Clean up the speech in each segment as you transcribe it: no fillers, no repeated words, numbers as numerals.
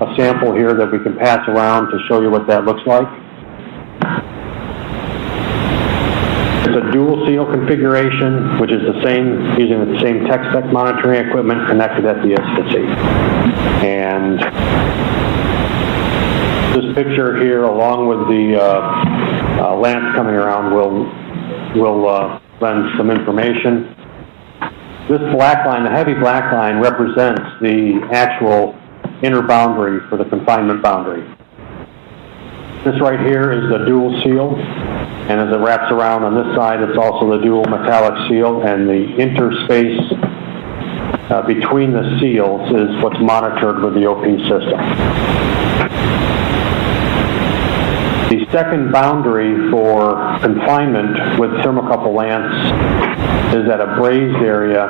a sample here that we can pass around to show you what that looks like. It's a dual seal configuration, which is the same, using the same TechSpec monitoring equipment connected at the ISFSI. And this picture here, along with the lance coming around, will lend some information. This black line, the heavy black line, represents the actual inner boundary for the confinement boundary. This right here is the dual seal, and as it wraps around on this side, it's also the dual metallic seal, and the interspace between the seals is what's monitored with the OP system. The second boundary for confinement with thermocouple lance is at a brazed area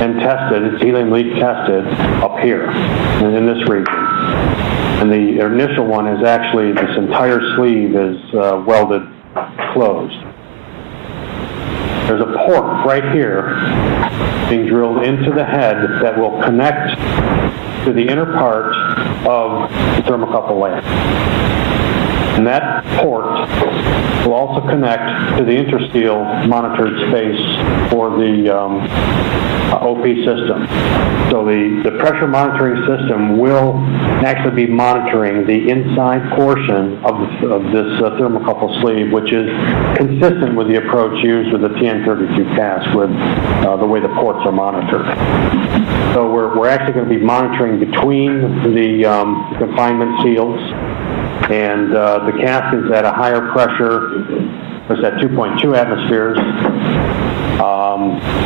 and tested, it's helium leak tested up here in this region. And the initial one is actually, this entire sleeve is welded closed. There's a port right here being drilled into the head that will connect to the inner part of the thermocouple lance. And that port will also connect to the intersteel monitored space for the OP system. So the pressure monitoring system will actually be monitoring the inside portion of this thermocouple sleeve, which is consistent with the approach used with the TN32 cask with the way the ports are monitored. So we're actually going to be monitoring between the confinement seals, and the cask is at a higher pressure. It's at 2.2 atmospheres.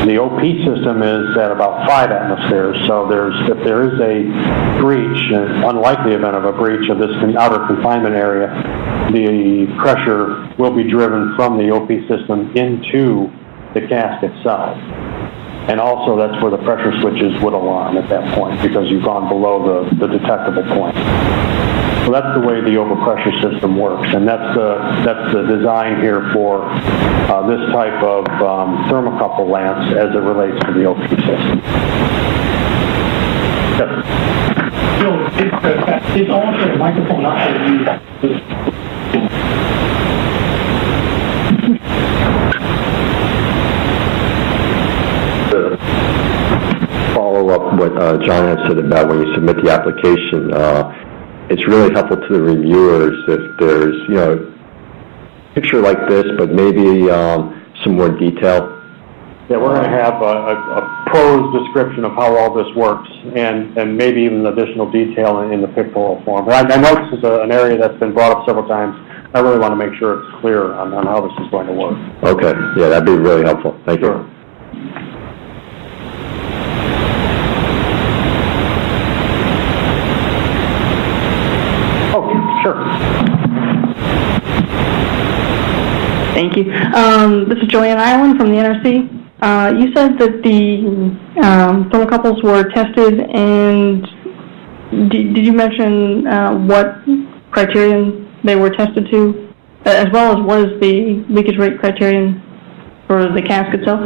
The OP system is at about 5 atmospheres. So if there is a breach, an unlikely event of a breach of this outer confinement area, the pressure will be driven from the OP system into the cask itself. And also that's where the pressure switches would alarm at that point, because you've gone below the detectable point. So that's the way the overpressure system works, and that's the design here for this type of thermocouple lance as it relates to the OP system. Yes. It's also a microphone not follow up what John had said about when you submit the application. It's really helpful to the reviewers if there's, a picture like this, but maybe some more detail. Yeah, we're going to have a prose description of how all this works, and maybe even additional detail in the pictorial form. But I know this is an area that's been brought up several times. I really want to make sure it's clear on how this is going to work. Okay, yeah, that'd be really helpful. Thank you. Sure. Thank you. This is Joanne Ireland from the NRC. You said that the thermocouples were tested, and did you mention what criterion they were tested to, as well as what is the leakage rate criterion for the cask itself?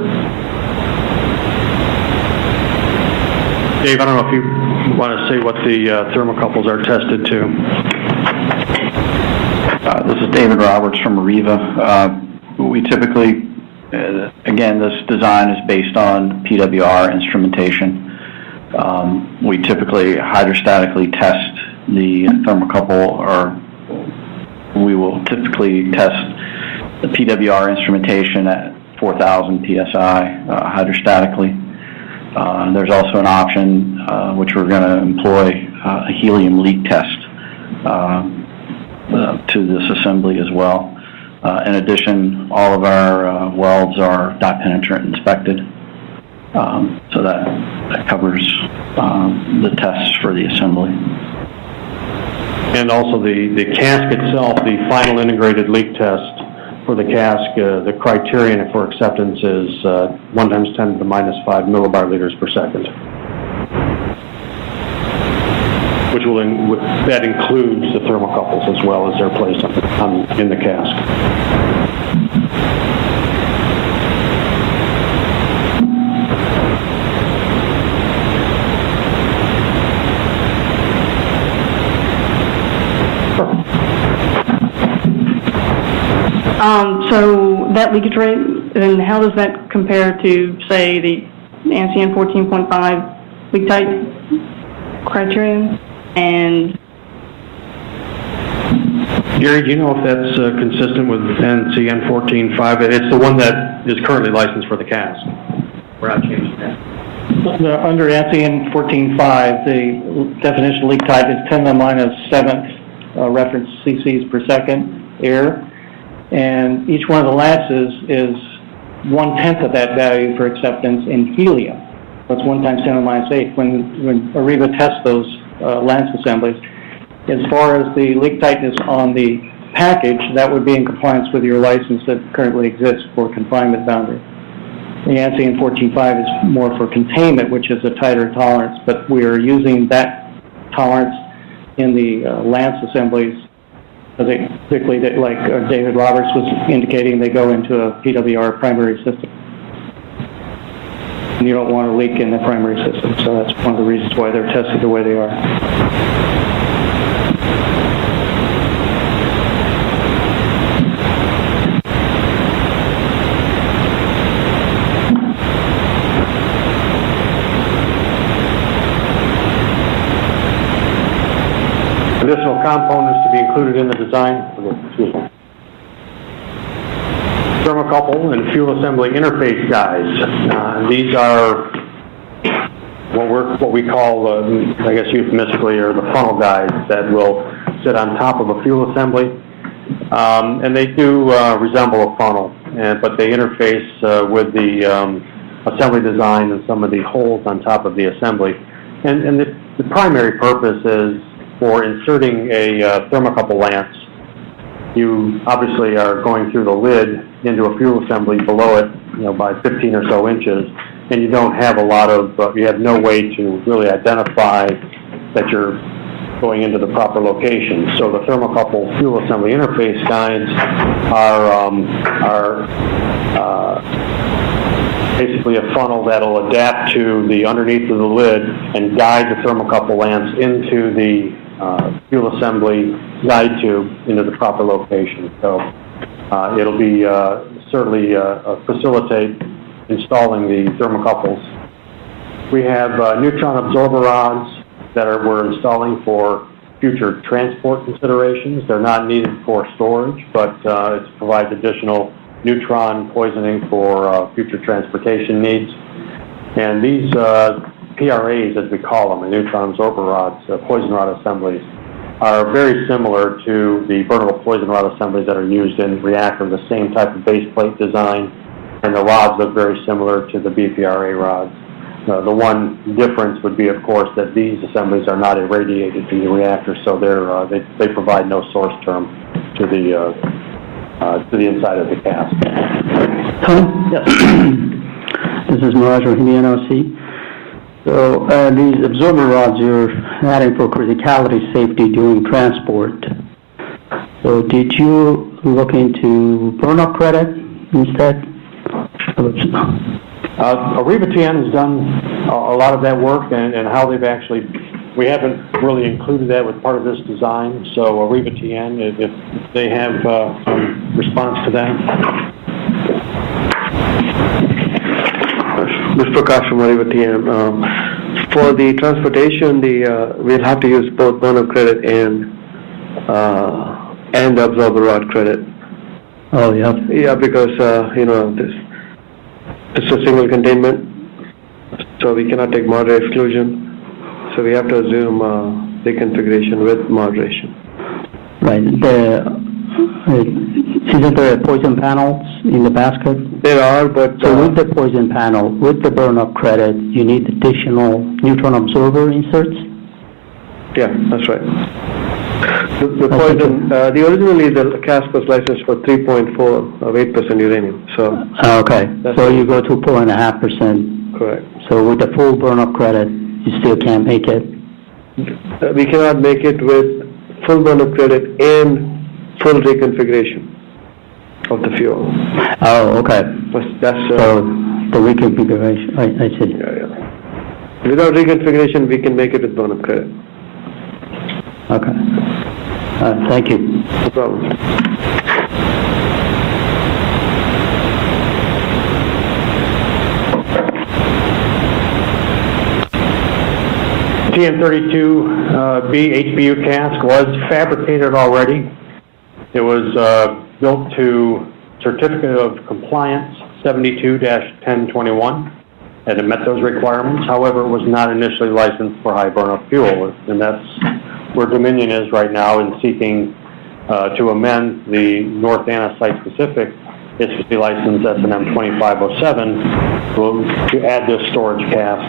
Dave, I don't know if you want to say what the thermocouples are tested to. This is David Roberts from Arriva. We typically, again, this design is based on PWR instrumentation. We typically hydrostatically test the thermocouple, or we will typically test the PWR instrumentation at 4,000 PSI hydrostatically. There's also an option which we're going to employ a helium leak test to this assembly as well. In addition, all of our welds are dye penetrant inspected, so that covers the tests for the assembly. And also the cask itself, the final integrated leak test for the cask, the criterion for acceptance is 1 times 10 to the minus 5 millibar liters per second. Which that includes the thermocouples as well as they're placed in the cask. So that leakage rate, and how does that compare to, say, the ANSI 14.5 leak type criterion? And Gary, do you know if that's consistent with NCN 14.5? It's the one that is currently licensed for the CAS. We're not changing that. Under ANSI 14.5, the definition of leak type is 10 to the minus 7th reference cc's per second air, and each one of the lances is 1/10 of that value for acceptance in helium. That's 1 times 10 to the minus 8. When Arriva tests those lance assemblies, as far as the leak tightness on the package, that would be in compliance with your license that currently exists for confinement boundary. The ANSI 14.5 is more for containment, which is a tighter tolerance, but we are using that tolerance in the lance assemblies, particularly that, like David Roberts was indicating, they go into a PWR primary system. And you don't want to leak in the primary system, so that's one of the reasons why they're tested the way they are. Additional components to be included in the design. Thermocouple and fuel assembly interface guides. These are what we call, I guess euphemistically, or the funnel guides that will sit on top of a fuel assembly. And they do resemble a funnel, but they interface with the assembly design and some of the holes on top of the assembly. And the primary purpose is for inserting a thermocouple lance. You obviously are going through the lid into a fuel assembly below it, by 15 or so inches, and you don't have a lot of, you have no way to really identify that you're going into the proper location. So the thermocouple fuel assembly interface guides are basically a funnel that'll adapt to the underneath of the lid and guide the thermocouple lance into the fuel assembly guide tube into the proper location. So it'll be certainly facilitate installing the thermocouples. We have neutron absorber rods that we're installing for future transport considerations. They're not needed for storage, but it provides additional neutron poisoning for future transportation needs. And these PRAs, as we call them, the neutron absorber rods, poison rod assemblies, are very similar to the burnable poison rod assemblies that are used in reactor, the same type of base plate design, and the rods look very similar to the BPRA rods. The one difference would be, of course, that these assemblies are not irradiated to the reactor, so they provide no source term to the inside of the cast. Tom? Yes. This is Miraj Rahimi, NRC. So these absorber rods you're adding for criticality safety during transport. So did you look into burn-up credit instead? Arriva TN has done a lot of that work, and how they've actually, we haven't really included that with part of this design, so Arriva TN, if they have some response to that. This is Prakash from Arriva TN. For the transportation, we'll have to use both burn-up credit and absorber rod credit. Oh, yeah. Yeah, because it's a single containment, so we cannot take moderate exclusion. So we have to assume reconfiguration with moderation. Right. Isn't there poison panels in the basket? There are, but So with the poison panel, with the burn-up credit, you need additional neutron absorber inserts? yeah, that's right. The poison, originally the CASP was licensed for 3.4 of 8% uranium. So Okay. So you go to 4.5%. correct. So with the full burn-up credit, you still can't make it? We cannot make it with full burn-up credit and full reconfiguration of the fuel. Oh, okay. That's So the reconfiguration, I see. yeah. Without reconfiguration, we can make it with burn-up credit. Okay. Thank you. No problem. TN32B HBU cask was fabricated already. It was built to Certificate of Compliance 72-1021, and it met those requirements. However, it was not initially licensed for high burn-up fuel, and that's where Dominion is right now in seeking to amend the North Anna site-specific ISFC license S&M 2507 to add this storage cask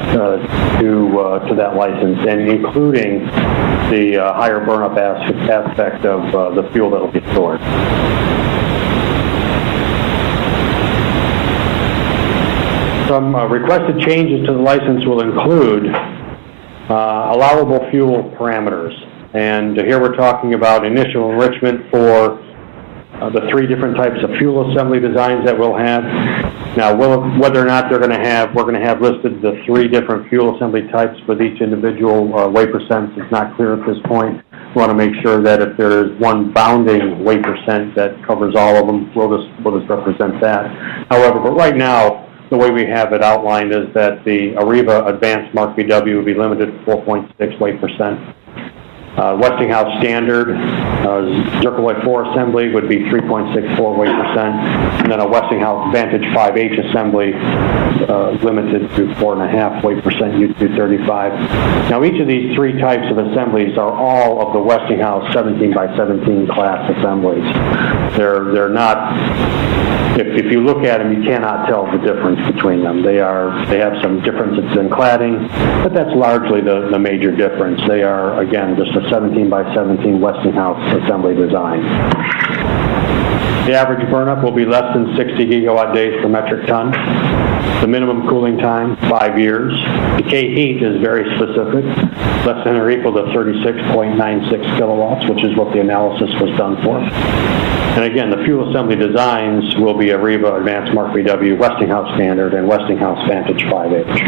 to that license, and including the higher burn-up aspect of the fuel that will be stored. Some requested changes to the license will include allowable fuel parameters. And here we're talking about initial enrichment for the 3 different types of fuel assembly designs that we'll have. Now, whether or not we're going to have listed the 3 different fuel assembly types with each individual weight percent is not clear at this point. We want to make sure that if there is one bounding weight percent that covers all of them, we'll just represent that. However, but right now, the way we have it outlined is that the Areva Advanced Mark VW will be limited to 4.6 weight percent. Westinghouse Standard Zircaloy 4 assembly would be 3.64 weight percent, and then a Westinghouse Vantage 5H assembly limited to 4.5 weight percent U235. Now, each of these 3 types of assemblies are all of the Westinghouse 17 by 17 class assemblies. They're not. If you look at them, you cannot tell the difference between them. They have some differences in cladding, but that's largely the major difference. They are, again, just a 17 by 17 Westinghouse assembly design. The average burnup will be less than 60 gigawatt days per metric ton. The minimum cooling time, 5 years. Decay heat is very specific, less than or equal to 36.96 kilowatts, which is what the analysis was done for. And again, the fuel assembly designs will be Areva Advanced Mark VW, Westinghouse Standard, and Westinghouse Vantage 5H.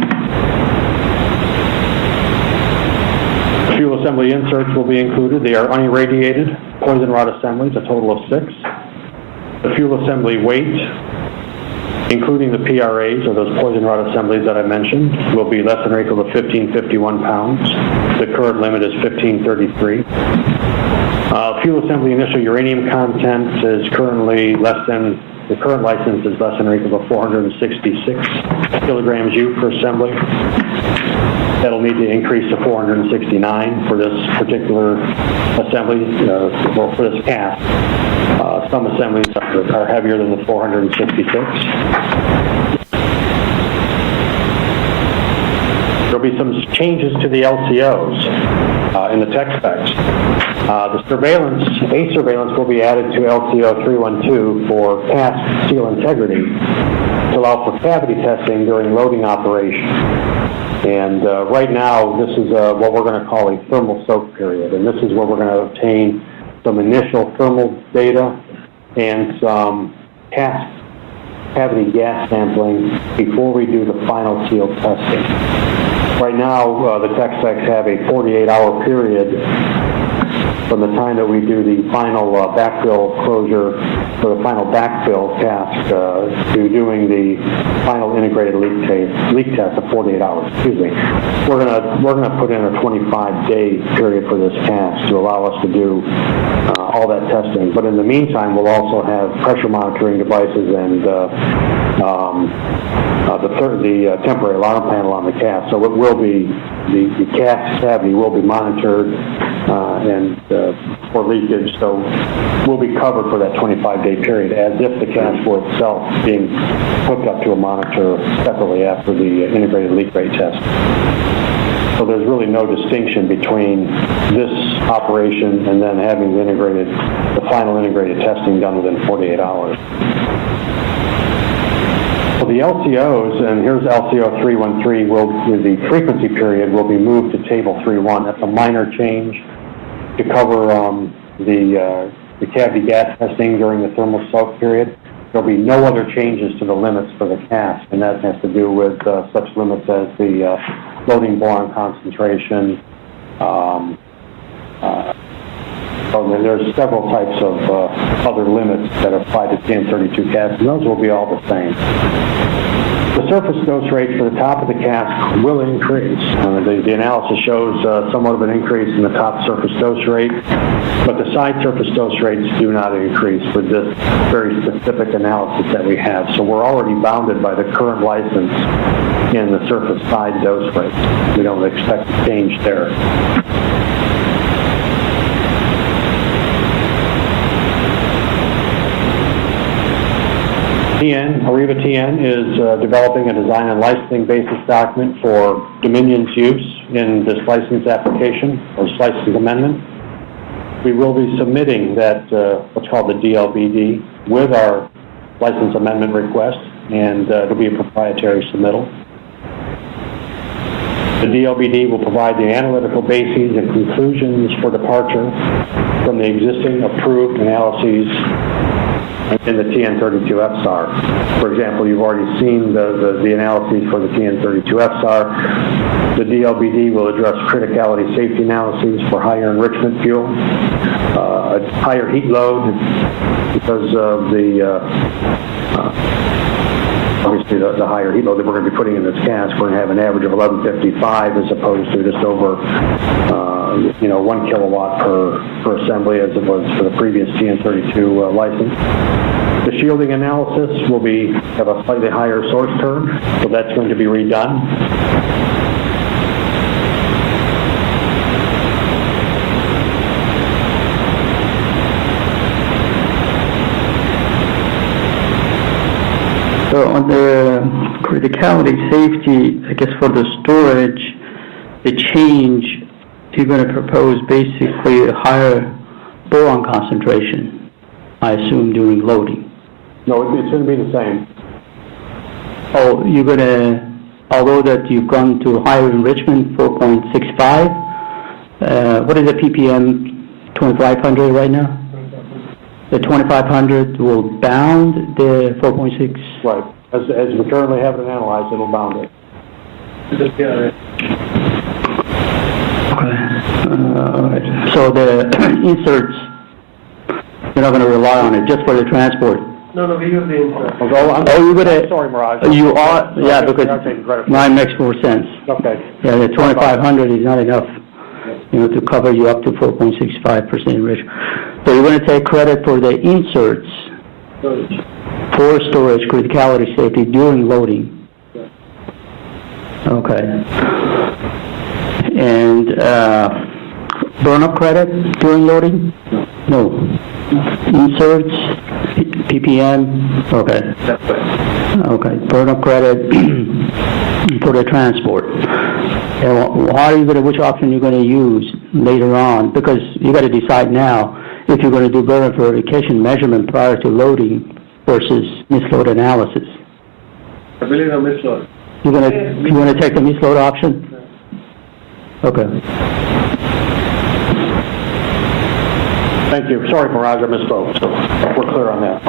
Fuel assembly inserts will be included. They are unirradiated poison rod assemblies, a total of 6. The fuel assembly weight, including the PRAs, or those poison rod assemblies that I mentioned, will be less than or equal to 1551 pounds. The current limit is 1533. Fuel assembly initial uranium content is currently less than, the current license is less than or equal to 466 kilograms U per assembly. That'll need to increase to 469 for this particular assembly, well, for this cast. Some assemblies are heavier than the 466. There'll be some changes to the LCOs in the tech specs. The surveillance, A surveillance will be added to LCO 312 for cast seal integrity to allow for cavity testing during loading operation. And right now, this is what we're going to call a thermal soak period, and this is where we're going to obtain some initial thermal data and some cast cavity gas sampling before we do the final seal testing. Right now, the tech specs have a 48-hour period from the time that we do the final backfill closure for the final backfill cast to doing the final integrated leak test of 48 hours. Excuse me. We're gonna put in a 25-day period for this cast to allow us to do all that testing. But in the meantime, we'll also have pressure monitoring devices and the temporary alarm panel on the cast. So it will be the cast cavity will be monitored and for leakage. So we'll be covered for that 25-day period, as if the cast were itself being hooked up to a monitor separately after the integrated leak rate test. So there's really no distinction between this operation and then having the final integrated testing done within 48 hours. So the LCOs, and here's LCO 313, the frequency period will be moved to table 3.1. That's a minor change to cover the cavity gas testing during the thermal soak period. There'll be no other changes to the limits for the cast, and that has to do with such limits as the loading boron concentration, the program. There's several types of other limits that apply to TN32 cask, and those will be all the same. The surface dose rate for the top of the cask will increase. The analysis shows somewhat of an increase in the top surface dose rate, but the side surface dose rates do not increase with this very specific analysis that we have. So we're already bounded by the current license in the surface side dose rate. We don't expect to change there. Areva TN is developing a design and licensing basis document for Dominion's use in this license application or license amendment. We will be submitting that, what's called the DLBD, with our license amendment request, and it'll be a proprietary submittal. The DLBD will provide the analytical bases and conclusions for departure from the existing approved analyses in the TN32 FSAR. For example, you've already seen the analyses for the TN32 FSAR. The DLBD will address criticality safety analyses for higher enrichment fuel, a higher heat load because of obviously the higher heat load that we're going to be putting in this cask. We're going to have an average of 1155 as opposed to just over 1 kilowatt per assembly as it was for the previous TN32 license. The shielding analysis will have a slightly higher source term, so that's going to be redone. So on the criticality safety, I guess for the storage, the change, you're going to propose basically a higher boron concentration, I assume, during loading. No, it's going to be the same. Oh, you're going to, although that you've gone to higher enrichment, 4.65, what is the ppm 2500 right now? The 2500 will bound the 4.6? Right. As we currently have it analyzed, it'll bound it. Okay. So the inserts, you're not going to rely on it just for the transport? No, we use the insert. You're going to... Sorry, Mirage. You are, yeah, because mine makes more sense. Okay. Yeah, the 2500 is not enough, to cover you up to 4.65% enrichment. So you're going to take credit for the inserts for storage criticality safety during loading. Okay. And burn-up credit during loading? No. Inserts, ppm, okay. Okay, burn-up credit for the transport. And which option you're going to use later on? Because you got to decide now if you're going to do burn-up verification measurement prior to loading versus misload analysis. I believe a misload. You want to take the misload option? Okay. Thank you. Sorry, Mirage, I misspoke. So we're clear on that.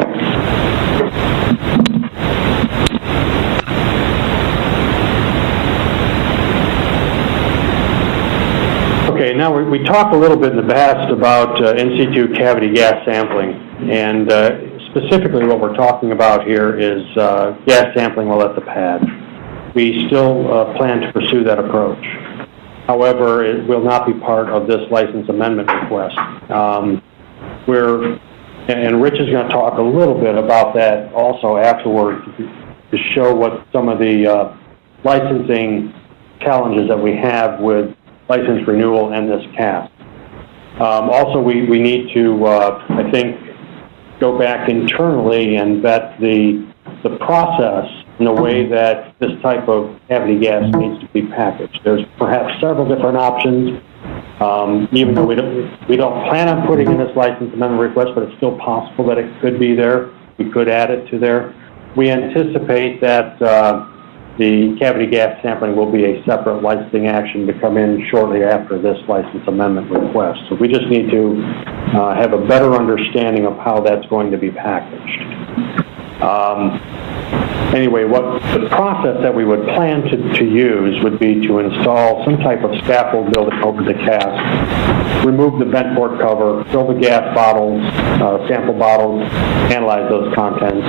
Okay, now we talked a little bit in the past about in situ cavity gas sampling, and specifically what we're talking about here is gas sampling while at the pad. We still plan to pursue that approach. However, it will not be part of this license amendment request. And Rich is going to talk a little bit about that also afterward to show what some of the licensing challenges that we have with license renewal and this cask. Also, we need to, I think, go back internally and vet the process in the way that this type of cavity gas needs to be packaged. There's perhaps several different options, even though we don't plan on putting in this license amendment request, but it's still possible that it could be there. We could add it to there. We anticipate that the cavity gas sampling will be a separate licensing action to come in shortly after this license amendment request. So we just need to have a better understanding of how that's going to be packaged. Anyway, what the process that we would plan to use would be to install some type of scaffold building over the cask, remove the vent port cover, fill the gas bottles, sample bottles, analyze those contents,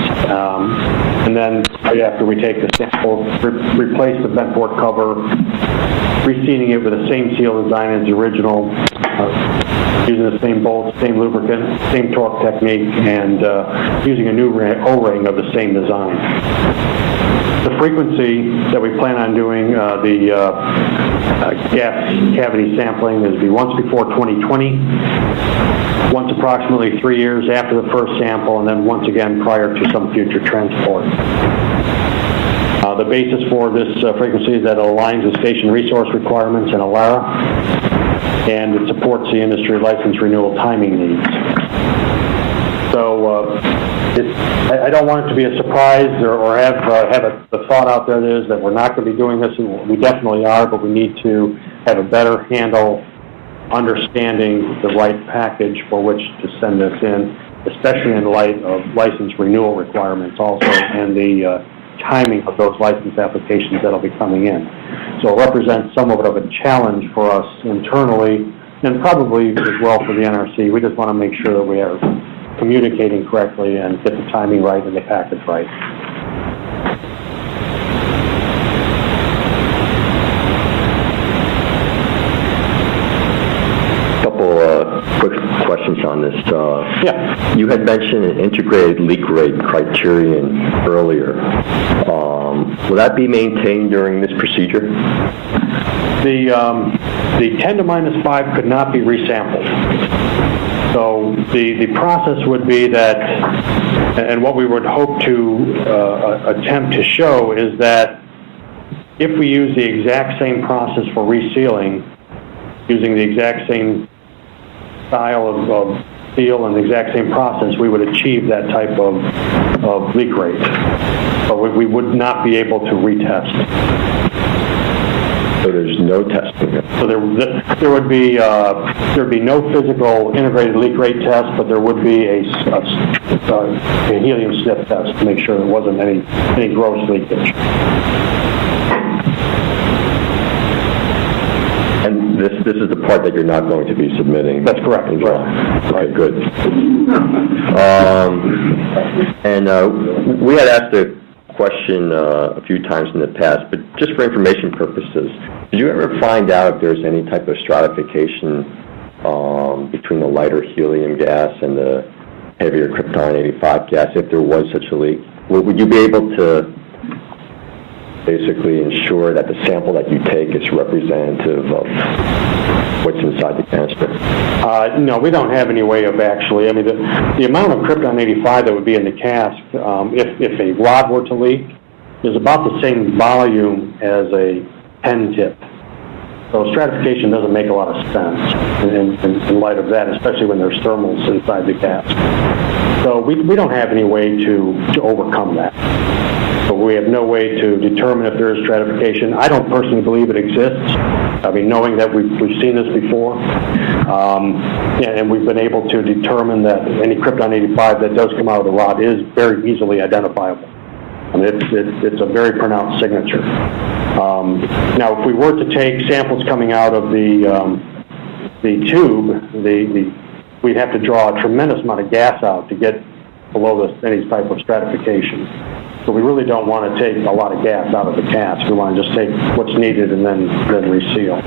and then right after we take the sample, replace the vent port cover, resealing it with the same seal design as the original, using the same bolts, same lubricant, same torque technique, and using a new O-ring of the same design. The frequency that we plan on doing the gas cavity sampling is be once before 2020, once approximately 3 years after the first sample, and then once again prior to some future transport. The basis for this frequency is that it aligns with station resource requirements in ALARA, and it supports the industry license renewal timing needs. So I don't want it to be a surprise or have the thought out there that is that we're not going to be doing this, and we definitely are, but we need to have a better handle understanding the right package for which to send this in, especially in light of license renewal requirements also, and the timing of those license applications that'll be coming in. So it represents somewhat of a challenge for us internally, and probably as well for the NRC. We just want to make sure that we are communicating correctly and get the timing right and the package right. Quick questions on this. Yeah. You had mentioned an integrated leak rate criterion earlier. Will that be maintained during this procedure? The 10 to minus 5 could not be resampled. So the process would be that, and what we would hope to attempt to show is that if we use the exact same process for resealing, using the exact same style of seal and the exact same process, we would achieve that type of leak rate. But we would not be able to retest. So there's no testing. So there would be no physical integrated leak rate test, but there would be a helium sniff test to make sure there wasn't any gross leakage. And this is the part that you're not going to be submitting. That's correct. Okay, good. We had asked a question a few times in the past, but just for information purposes, did you ever find out if there's any type of stratification between the lighter helium gas and the heavier krypton-85 gas, if there was such a leak? Would you be able to basically ensure that the sample that you take is representative of what's inside the canister? No, we don't have any way of actually. I mean, the amount of krypton-85 that would be in the cask, if a rod were to leak, is about the same volume as a pen tip. So stratification doesn't make a lot of sense in light of that, especially when there's thermals inside the cask. So we don't have any way to overcome that. But we have no way to determine if there is stratification. I don't personally believe it exists. I mean, knowing that we've seen this before, and we've been able to determine that any krypton-85 that does come out of the rod is very easily identifiable. I mean, it's a very pronounced signature. Now, if we were to take samples coming out of the tube, we'd have to draw a tremendous amount of gas out to get below any type of stratification. So we really don't want to take a lot of gas out of the cask. We want to just take what's needed and then reseal.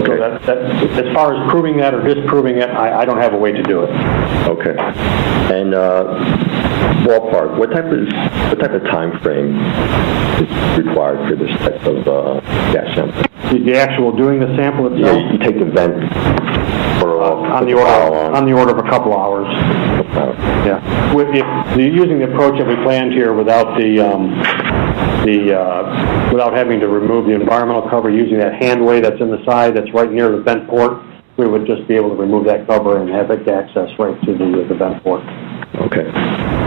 Okay. So that, as far as proving that or disproving it, I don't have a way to do it. Okay. And ballpark, what type of time frame is required for this type of gas sample? The actual doing the sample itself? Yeah, you take the vent for on the order of a couple hours. Yeah. If using the approach that we planned here without without having to remove the environmental cover, using that handway that's in the side that's right near the vent port, we would just be able to remove that cover and have it access right to the vent port. Okay.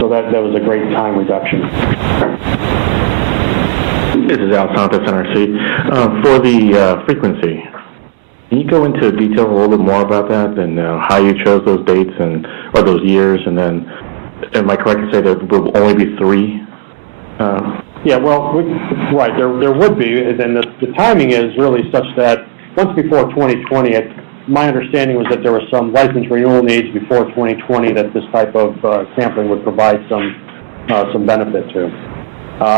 So that was a great time reduction. This is Al Santos, NRC. For the frequency, can you go into detail a little bit more about that and how you chose those dates or those years, and then am I correct to say there will only be 3? Yeah, well, right, there would be, and the timing is really such that once before 2020, my understanding was that there were some license renewal needs before 2020 that this type of sampling would provide some benefit to.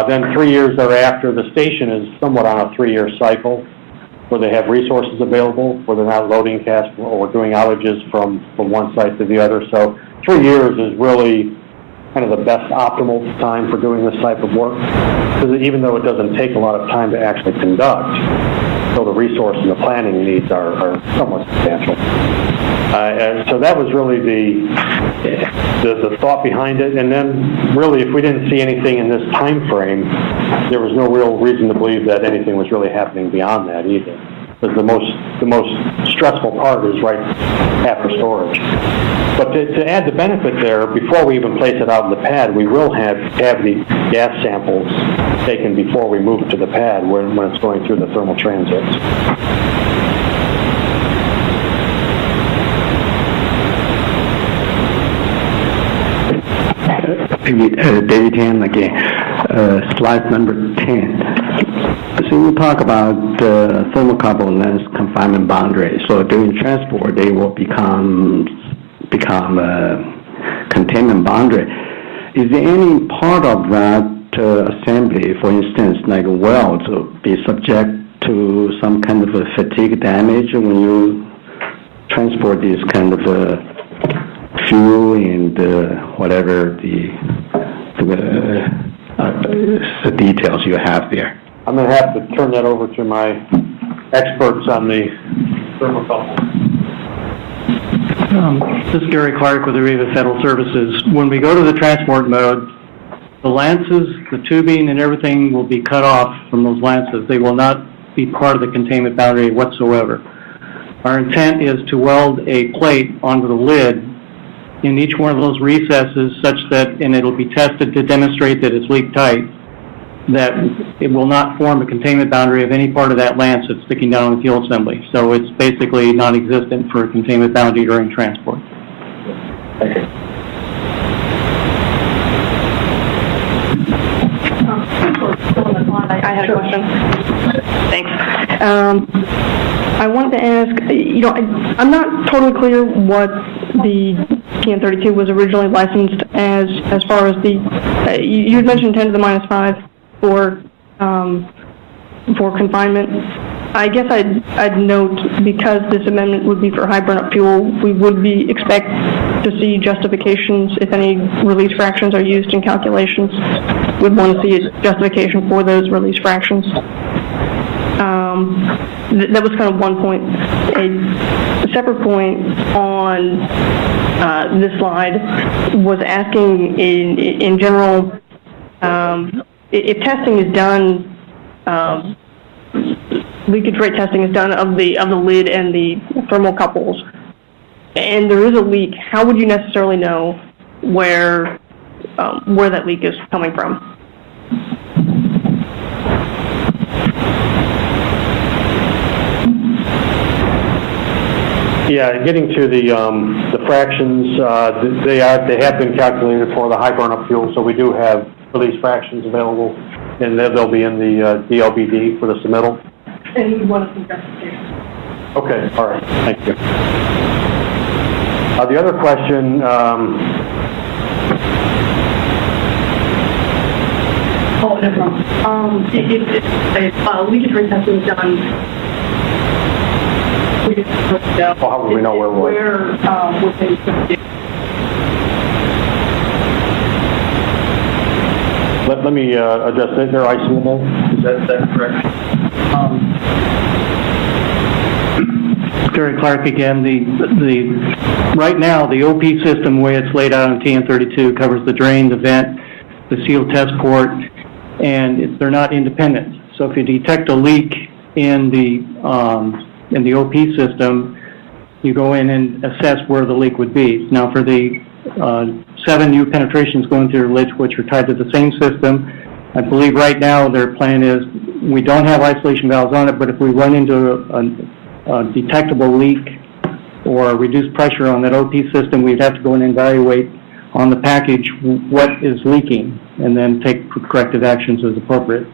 Then 3 years thereafter, the station is somewhat on a 3-year cycle where they have resources available, where they're not loading cast or doing outages from one site to the other. So 3 years is really kind of the best optimal time for doing this type of work, because even though it doesn't take a lot of time to actually conduct, so the resource and the planning needs are somewhat substantial. And so that was really the thought behind it. And then really, if we didn't see anything in this time frame, there was no real reason to believe that anything was really happening beyond that either. Because the most stressful part is right after storage. But to add the benefit there, before we even place it out in the pad, we will have the gas samples taken before we move it to the pad when it's going through the thermal transits. David Tan again, slide number 10. So we talk about thermocouple length confinement boundary. So during transport, they will become containment boundary. Is there any part of that assembly, for instance, like a weld, to be subject to some kind of a fatigue damage when you transport this kind of fuel and whatever the details you have there? I'm going to have to turn that over to my experts on the thermocouple. This is Gary Clark with Arriva Federal Services. When we go to the transport mode, the lances, the tubing, and everything will be cut off from those lances. They will not be part of the containment boundary whatsoever. Our intent is to weld a plate onto the lid in each one of those recesses such that, and it'll be tested to demonstrate that it's leak tight, that it will not form a containment boundary of any part of that lance that's sticking down on the fuel assembly. So it's basically non-existent for a containment boundary during transport. Thank you. I had a question. Thanks. I wanted to ask, I'm not totally clear what the TN32 was originally licensed as far as the, you had mentioned 10 to the minus 5 for confinement. I guess I'd note, because this amendment would be for high burn-up fuel, we would expect to see justifications if any release fractions are used in calculations. We'd want to see a justification for those release fractions. That was kind of one point. A separate point on this slide was asking in general, if testing is done, leakage rate testing is done of the lid and the thermocouples, and there is a leak, how would you necessarily know where that leak is coming from? Yeah, getting to the fractions, they have been calculated for the high burn-up fuel, so we do have release fractions available, and they'll be in the DLBD for the submittal. And you want some justification. Okay, all right, thank you. The other question, Oh, no problem. If leakage rate testing is done, well, how would we know where we're Let me address it. They're isolable. Is that correct? Gary Clark again. Right now, the OP system, the way it's laid out on TN32, covers the drain, the vent, the sealed test port, and they're not independent. So if you detect a leak in the OP system, you go in and assess where the leak would be. Now, for the 7 new penetrations going through lids, which are tied to the same system, I believe right now their plan is we don't have isolation valves on it, but if we run into a detectable leak or reduced pressure on that OP system, we'd have to go in and evaluate on the package what is leaking, and then take corrective actions as appropriate.